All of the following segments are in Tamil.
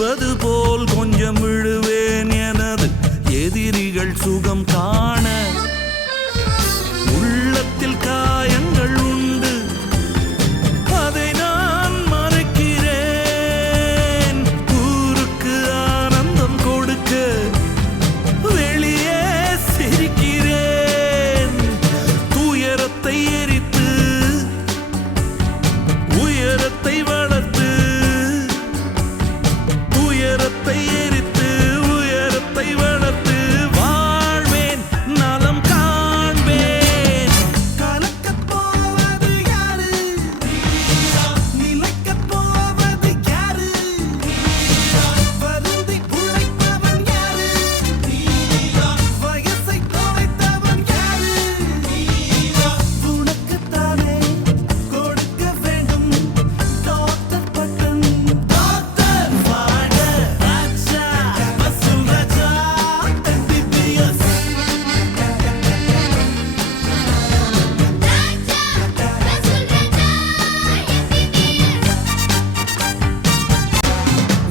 விழுவது போல் கொஞ்சம் விழுவேன் எனது எதிரிகள் சுகம் காண. உள்ளத்தில் காயங்கள் உண்டு, அதை நான் மறைக்கிறேன். ஊருக்கு ஆனந்தம் கொடுக்க வெளியே சிரிக்கிறேன். துயரத்தை எரித்து உயரத்தை வளர்த்து, துயரத்தை எரித்து உயரத்தை வளர்த்து வாழ்வேன், நலம் காண்பேன். கலக்கப் போவது யாரு? நிலைக்கப் போவது யாரு? வருந்தி உழைப்பவன் யாரு? வயசை தொலைத்தவன் யாரு? உனக்குத்தானே கொடுக்க வேண்டும் டாக்டர் பட்டம். டாக்டர் வாட ராஜா வசூல் ராஜா MBBS.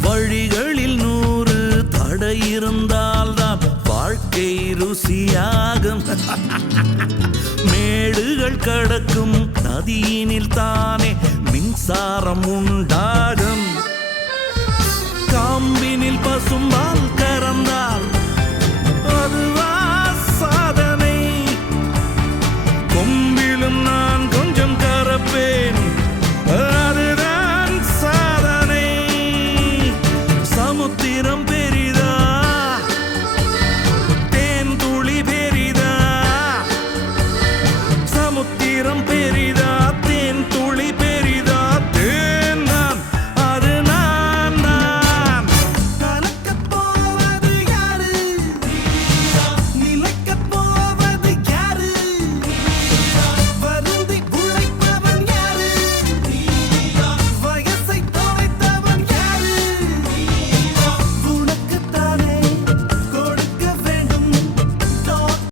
வழிகளில் 100 தடை இருந்தால்தான் வாழ்க்கை ருசியாகும். மேடுகள் கடக்கும் நதியினில் தானே மின்சாரம் உண்டாகும்.